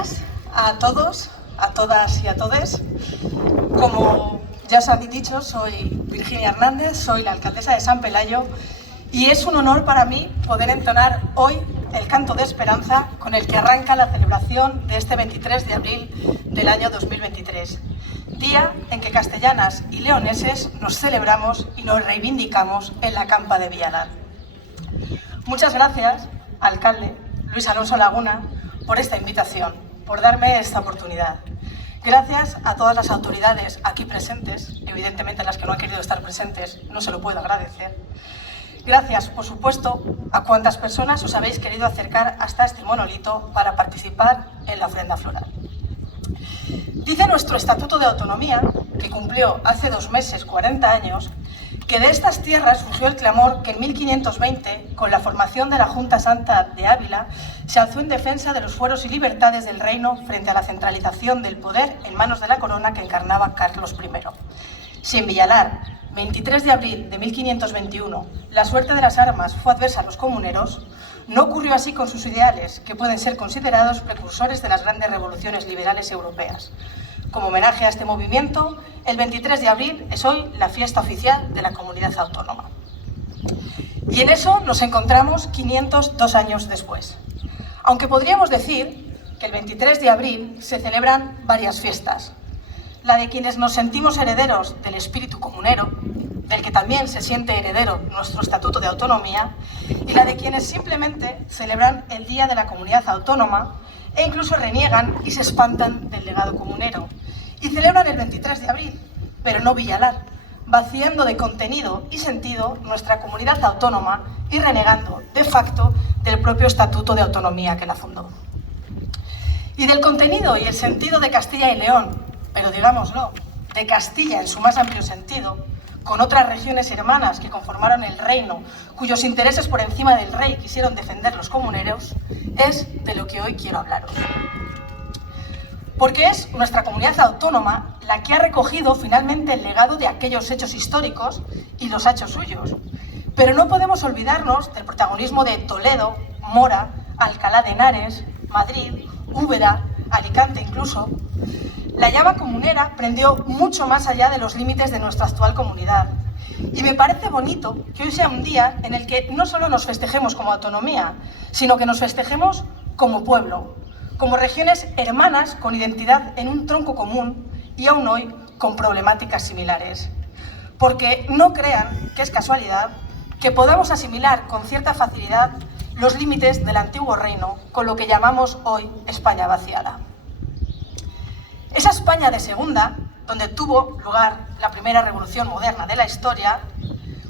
días a todos, a todas y a todes. Como ya os habéis dicho, soy Virginia Hernández, soy la alcaldesa de San Pelayo y es un honor para mí poder entonar hoy el canto de esperanza con el que arranca la celebración de este 23 de abril del año 2023, día en que castellanas y leoneses nos celebramos y nos reivindicamos en la campa de Villalar. Muchas gracias, alcalde Luis Alonso Laguna, por esta invitación, por darme esta oportunidad. Gracias a todas las autoridades aquí presentes, evidentemente las que no han querido estar presentes, no se lo puedo agradecer. Gracias, por supuesto, a cuantas personas os habéis querido acercar hasta este monolito para participar en la ofrenda floral. Dice nuestro Estatuto de Autonomía, que cumplió hace 2 meses 40 años, que de estas tierras surgió el clamor que en 1520, con la formación de la Junta Santa de Ávila, se alzó en defensa de los fueros y libertades del reino frente a la centralización del poder en manos de la corona que encarnaba Carlos I. Si en Villalar, 23 de abril de 1521, la suerte de las armas fue adversa a los comuneros, no ocurrió así con sus ideales, que pueden ser considerados precursores de las grandes revoluciones liberales europeas. Como homenaje a este movimiento, el 23 de abril es hoy la fiesta oficial de la comunidad autónoma. Y en eso nos encontramos 502 años después. Aunque podríamos decir que el 23 de abril se celebran varias fiestas. La de quienes nos sentimos herederos del espíritu comunero, del que también se siente heredero nuestro Estatuto de Autonomía, y la de quienes simplemente celebran el Día de la Comunidad Autónoma e incluso reniegan y se espantan del legado comunero. Y celebran el 23 de abril, pero no Villalar, vaciando de contenido y sentido nuestra comunidad autónoma y renegando, de facto, del propio Estatuto de Autonomía que la fundó. Y del contenido y el sentido de Castilla y León, pero digámoslo, de Castilla en su más amplio sentido, con otras regiones hermanas que conformaron el reino, cuyos intereses por encima del rey quisieron defender los comuneros, es de lo que hoy quiero hablaros. Porque es nuestra comunidad autónoma la que ha recogido finalmente el legado de aquellos hechos históricos y los ha hecho suyos. Pero no podemos olvidarnos del protagonismo de Toledo, Mora, Alcalá de Henares, Madrid, Úbeda, Alicante incluso. La llama comunera prendió mucho más allá de los límites de nuestra actual comunidad. Y me parece bonito que hoy sea un día en el que no solo nos festejemos como autonomía, sino que nos festejemos como pueblo, como regiones hermanas con identidad en un tronco común y aún hoy con problemáticas similares. Porque no crean que es casualidad que podamos asimilar con cierta facilidad los límites del antiguo reino con lo que llamamos hoy España vaciada. Esa España de segunda, donde tuvo lugar la primera revolución moderna de la historia,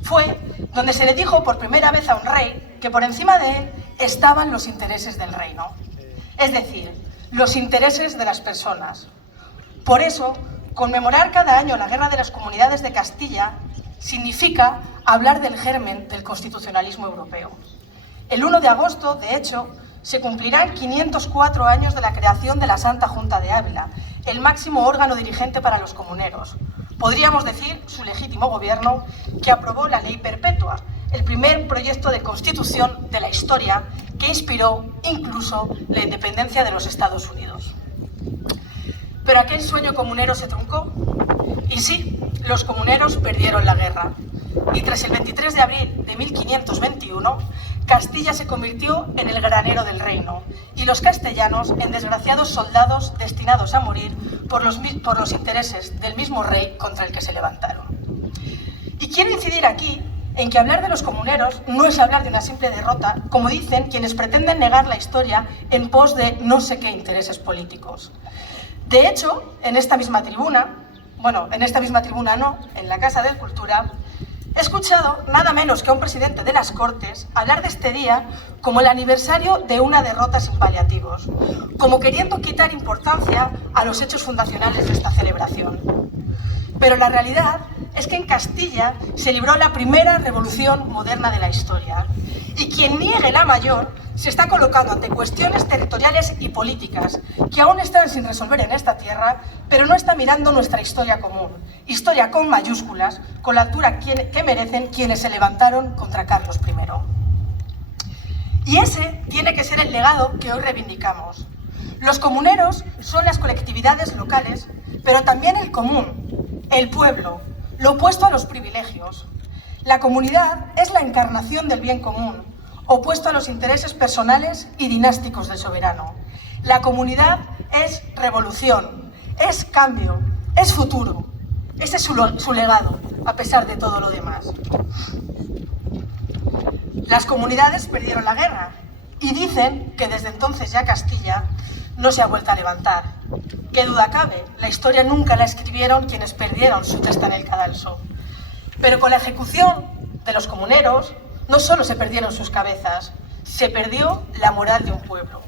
fue donde se le dijo por primera vez a un rey que por encima de él estaban los intereses del reino, es decir, los intereses de las personas. Por eso, conmemorar cada año la Guerra de las Comunidades de Castilla significa hablar del germen del constitucionalismo europeo. El 1 de agosto, de hecho, se cumplirán 504 años de la creación de la Santa Junta de Ávila, el máximo órgano dirigente para los comuneros. Podríamos decir su legítimo gobierno, que aprobó la Ley Perpetua, el primer proyecto de constitución de la historia que inspiró incluso la independencia de los Estados Unidos. Pero aquel sueño comunero se truncó. Y sí, los comuneros perdieron la guerra. Y tras el 23 de abril de 1521, Castilla se convirtió en el granero del reino y los castellanos en desgraciados soldados destinados a morir por los intereses del mismo rey contra el que se levantaron. Y quiero incidir aquí en que hablar de los comuneros no es hablar de una simple derrota, como dicen quienes pretenden negar la historia en pos de no sé qué intereses políticos. De hecho, en esta misma tribuna, en la Casa de Cultura, he escuchado nada menos que a un presidente de las Cortes hablar de este día como el aniversario de una derrota sin paliativos, como queriendo quitar importancia a los hechos fundacionales de esta celebración. Pero la realidad es que en Castilla se libró la primera revolución moderna de la historia, y quien niegue la mayor se está colocando ante cuestiones territoriales y políticas que aún están sin resolver en esta tierra, pero no está mirando nuestra historia común, historia con mayúsculas, con la altura que merecen quienes se levantaron contra Carlos I. Y ese tiene que ser el legado que hoy reivindicamos. Los comuneros son las colectividades locales, pero también el común, el pueblo, lo opuesto a los privilegios. La comunidad es la encarnación del bien común, opuesto a los intereses personales y dinásticos del soberano. La comunidad es revolución, es cambio, es futuro. Ese es su legado, a pesar de todo lo demás. Las comunidades perdieron la guerra y dicen que desde entonces ya Castilla no se ha vuelto a levantar. Qué duda cabe, la historia nunca la escribieron quienes perdieron su testa en el cadalso. Pero con la ejecución de los comuneros no solo se perdieron sus cabezas, se perdió la moral de un pueblo.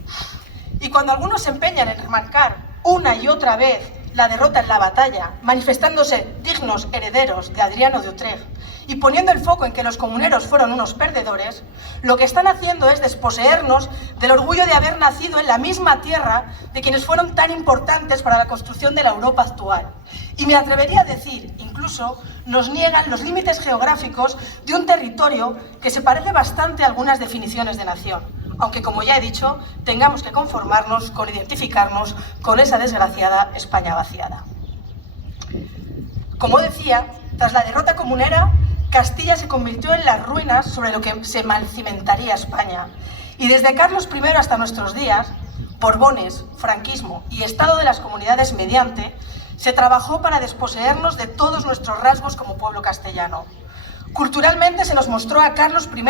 Y cuando algunos se empeñan en remarcar una y otra vez la derrota en la batalla, manifestándose dignos herederos de Adriano de Utrecht y poniendo el foco en que los comuneros fueron unos perdedores, lo que están haciendo es desposeernos del orgullo de haber nacido en la misma tierra de quienes fueron tan importantes para la construcción de la Europa actual. Y me atrevería a decir, incluso, nos niegan los límites geográficos de un territorio que se parece bastante a algunas definiciones de nación, aunque, como ya he dicho, tengamos que conformarnos con identificarnos con esa desgraciada España vaciada. Como decía, tras la derrota comunera, Castilla se convirtió en las ruinas sobre lo que se malcimentaría España. Y desde Carlos I hasta nuestros días, Borbones, franquismo y Estado de las Comunidades mediante, se trabajó para desposeernos de todos nuestros rasgos como pueblo castellano. Culturalmente se nos mostró a Carlos I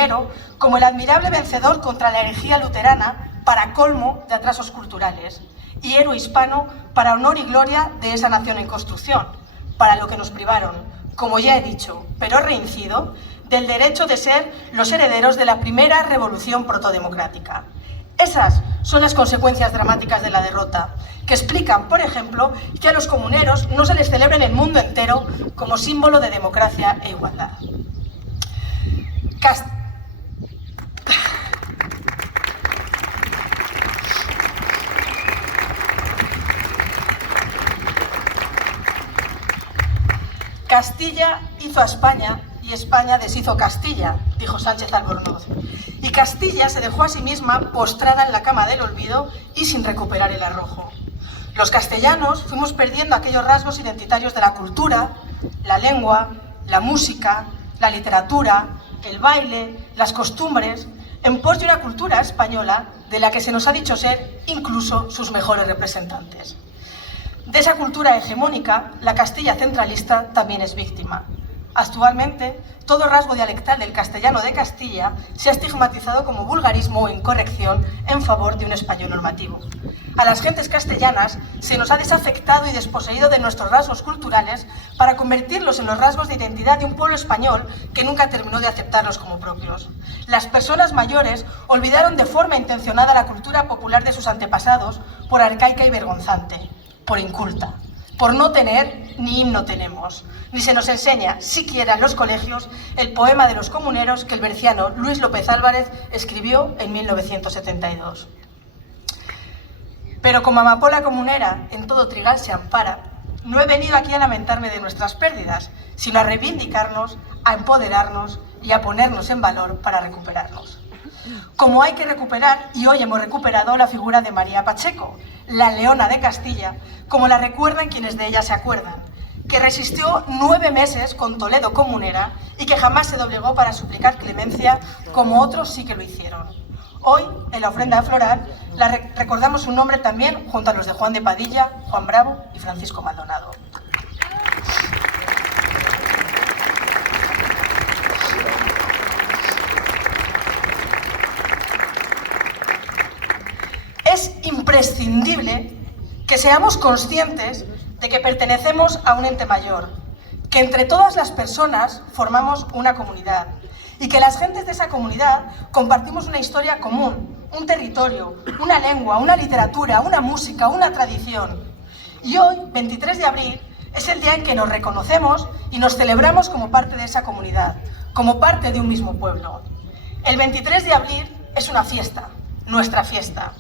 como el admirable vencedor contra la herejía luterana para colmo de atrasos culturales y héroe hispano para honor y gloria de esa nación en construcción, para lo que nos privaron, como ya he dicho, pero reincido, del derecho de ser los herederos de la primera revolución protodemocrática. Esas son las consecuencias dramáticas de la derrota, que explican, por ejemplo, que a los comuneros no se les celebra en el mundo entero como símbolo de democracia e igualdad. Castilla hizo a España y España deshizo Castilla, dijo Sánchez Albornoz. Y Castilla se dejó a sí misma postrada en la cama del olvido y sin recuperar el arrojo. Los castellanos fuimos perdiendo aquellos rasgos identitarios de la cultura, la lengua, la música, la literatura, el baile, las costumbres, en pos de una cultura española de la que se nos ha dicho ser incluso sus mejores representantes. De esa cultura hegemónica, la Castilla centralista también es víctima. Actualmente, todo rasgo dialectal del castellano de Castilla se ha estigmatizado como vulgarismo o incorrección en favor de un español normativo. A las gentes castellanas se nos ha desafectado y desposeído de nuestros rasgos culturales para convertirlos en los rasgos de identidad de un pueblo español que nunca terminó de aceptarlos como propios. Las personas mayores olvidaron de forma intencionada la cultura popular de sus antepasados por arcaica y vergonzante, por inculta, por no tener ni himno tenemos, ni se nos enseña siquiera en los colegios el poema de los comuneros que el berciano Luis López Álvarez escribió en 1972. Pero como amapola comunera en todo trigal se ampara, no he venido aquí a lamentarme de nuestras pérdidas, sino a reivindicarnos, a empoderarnos y a ponernos en valor para recuperarnos. Como hay que recuperar, y hoy hemos recuperado la figura de María Pacheco, la leona de Castilla, como la recuerdan quienes de ella se acuerdan, que resistió 9 meses con Toledo comunera y que jamás se doblegó para suplicar clemencia como otros sí que lo hicieron. Hoy, en la ofrenda floral, recordamos su nombre también junto a los de Juan de Padilla, Juan Bravo y Francisco Maldonado. Es imprescindible que seamos conscientes de que pertenecemos a un ente mayor, que entre todas las personas formamos una comunidad y que las gentes de esa comunidad compartimos una historia común, un territorio, una lengua, una literatura, una música, una tradición. Y hoy, 23 de abril, es el día en que nos reconocemos y nos celebramos como parte de esa comunidad, como parte de un mismo pueblo. El 23 de abril es una fiesta, nuestra fiesta.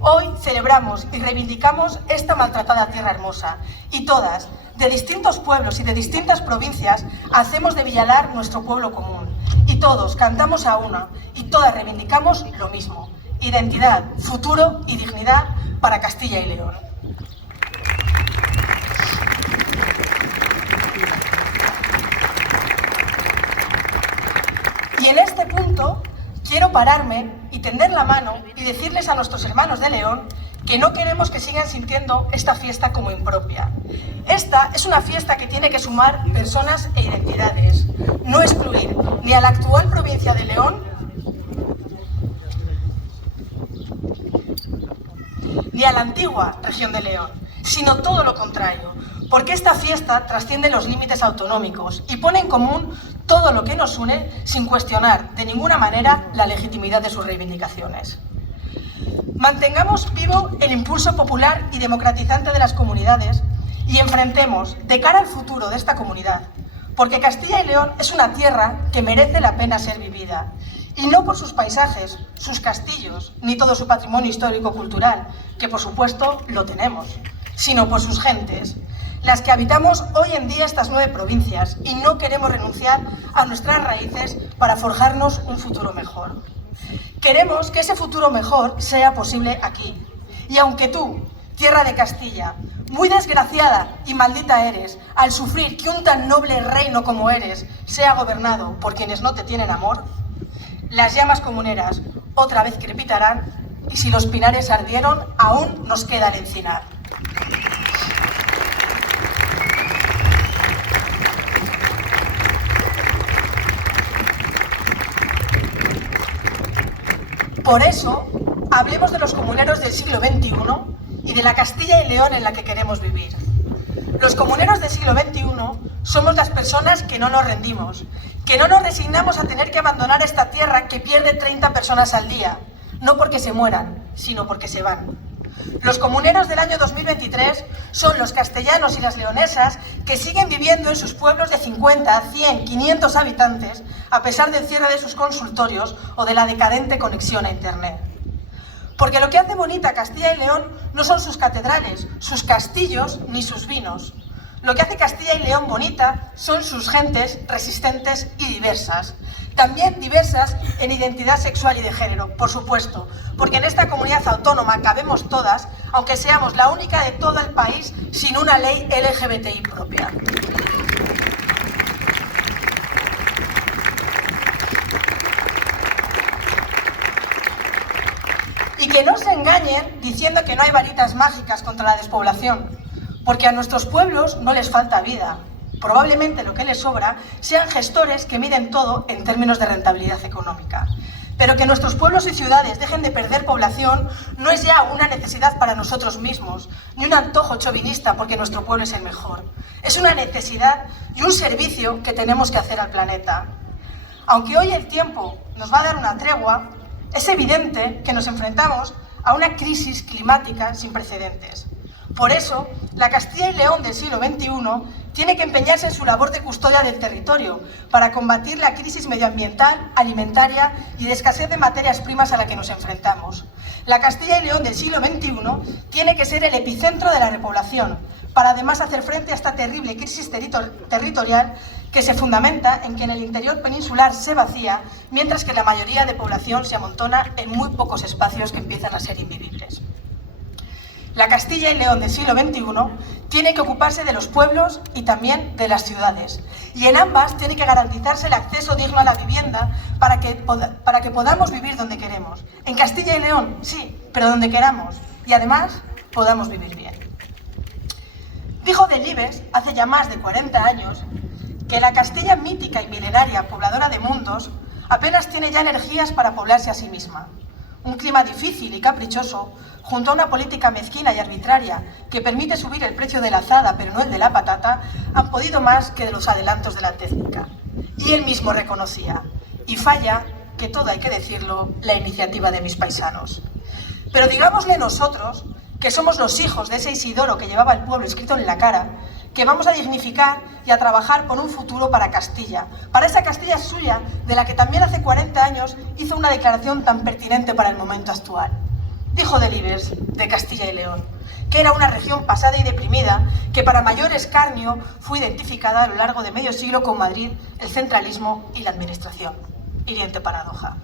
Hoy celebramos y reivindicamos esta maltratada tierra hermosa y todas, de distintos pueblos y de distintas provincias, hacemos de Villalar nuestro pueblo común. Y todos cantamos a una y todas reivindicamos lo mismo: identidad, futuro y dignidad para Castilla y León. Y en este punto quiero pararme y tender la mano y decirles a nuestros hermanos de León que no queremos que sigan sintiendo esta fiesta como impropia. Esta es una fiesta que tiene que sumar personas e identidades, no excluir ni a la actual provincia de León ni a la antigua región de León, sino todo lo contrario, porque esta fiesta trasciende los límites autonómicos y pone en común todo lo que nos une sin cuestionar de ninguna manera la legitimidad de sus reivindicaciones. Mantengamos vivo el impulso popular y democratizante de las comunidades y enfrentemos de cara al futuro de esta comunidad, porque Castilla y León es una tierra que merece la pena ser vivida, y no por sus paisajes, sus castillos, ni todo su patrimonio histórico-cultural, que por supuesto lo tenemos, sino por sus gentes, las que habitamos hoy en día estas 9 provincias y no queremos renunciar a nuestras raíces para forjarnos un futuro mejor. Queremos que ese futuro mejor sea posible aquí. Y aunque tú, tierra de Castilla, muy desgraciada y maldita eres, al sufrir que un tan noble reino como eres sea gobernado por quienes no te tienen amor, las llamas comuneras otra vez crepitarán y si los pinares ardieron, aún nos queda el encinar. Por eso, hablemos de los comuneros del siglo XXI y de la Castilla y León en la que queremos vivir. Los comuneros del siglo XXI somos las personas que no nos rendimos, que no nos resignamos a tener que abandonar esta tierra que pierde 30 personas al día, no porque se mueran, sino porque se van. Los comuneros del año 2023 son los castellanos y las leonesas que siguen viviendo en sus pueblos de 50, 100, 500 habitantes, a pesar del cierre de sus consultorios o de la decadente conexión a Internet. Porque lo que hace bonita a Castilla y León no son sus catedrales, sus castillos ni sus vinos. Lo que hace Castilla y León bonita son sus gentes resistentes y diversas. También diversas en identidad sexual y de género, por supuesto, porque en esta comunidad autónoma cabemos todas, aunque seamos la única de todo el país sin una ley LGBTI propia. Y que no se engañen diciendo que no hay varitas mágicas contra la despoblación, porque a nuestros pueblos no les falta vida. Probablemente lo que les sobra sean gestores que miden todo en términos de rentabilidad económica. Pero que nuestros pueblos y ciudades dejen de perder población no es ya una necesidad para nosotros mismos, ni un antojo chauvinista porque nuestro pueblo es el mejor. Es una necesidad y un servicio que tenemos que hacer al planeta. Aunque hoy el tiempo nos va a dar una tregua, es evidente que nos enfrentamos a una crisis climática sin precedentes. Por eso, la Castilla y León del siglo XXI tiene que empeñarse en su labor de custodia del territorio para combatir la crisis medioambiental, alimentaria y de escasez de materias primas a la que nos enfrentamos. La Castilla y León del siglo XXI tiene que ser el epicentro de la repoblación, para además hacer frente a esta terrible crisis territorial que se fundamenta en que en el interior peninsular se vacía, mientras que la mayoría de población se amontona en muy pocos espacios que empiezan a ser invivibles. La Castilla y León del siglo XXI tiene que ocuparse de los pueblos y también de las ciudades. Y en ambas tiene que garantizarse el acceso digno a la vivienda para que podamos vivir donde queremos. En Castilla y León, sí, pero donde queramos. Y además, podamos vivir bien. Dijo Delibes, hace ya más de 40 años, que la Castilla mítica y milenaria, pobladora de mundos, apenas tiene ya energías para poblarse a sí misma. Un clima difícil y caprichoso, junto a una política mezquina y arbitraria que permite subir el precio de la azada pero no el de la patata, han podido más que de los adelantos de la técnica. Y él mismo reconocía, y falla, que todo hay que decirlo, la iniciativa de mis paisanos. Pero digámosle nosotros, que somos los hijos de ese Isidoro que llevaba el pueblo escrito en la cara, que vamos a dignificar y a trabajar por un futuro para Castilla, para esa Castilla suya, de la que también hace 40 años hizo una declaración tan pertinente para el momento actual. Dijo Delibes, de Castilla y León, que era una región pasada y deprimida, que para mayor escarnio fue identificada a lo largo de medio siglo con Madrid, el centralismo y la administración. Hiriente paradoja.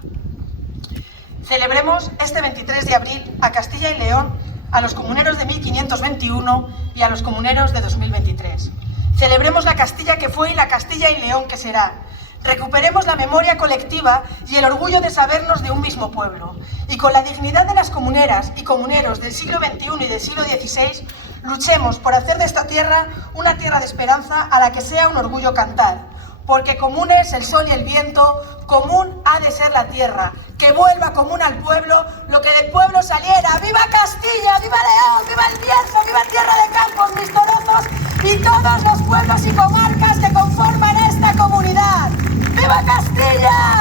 Celebremos este 23 de abril a Castilla y León a los comuneros de 1521 y a los comuneros de 2023. Celebremos la Castilla que fue y la Castilla y León que será. Recuperemos la memoria colectiva y el orgullo de sabernos de un mismo pueblo. Y con la dignidad de las comuneras y comuneros del siglo XXI y del siglo XVI, luchemos por hacer de esta tierra una tierra de esperanza a la que sea un orgullo cantar. Porque común es el sol y el viento, común ha de ser la tierra. Que vuelva común al pueblo lo que del pueblo saliera. ¡Viva Castilla! ¡Viva León! ¡Viva el Bierzo! ¡Viva Tierra de Campos, mis Torozos y todos los pueblos y comarcas que conforman esta comunidad! ¡Viva Castilla!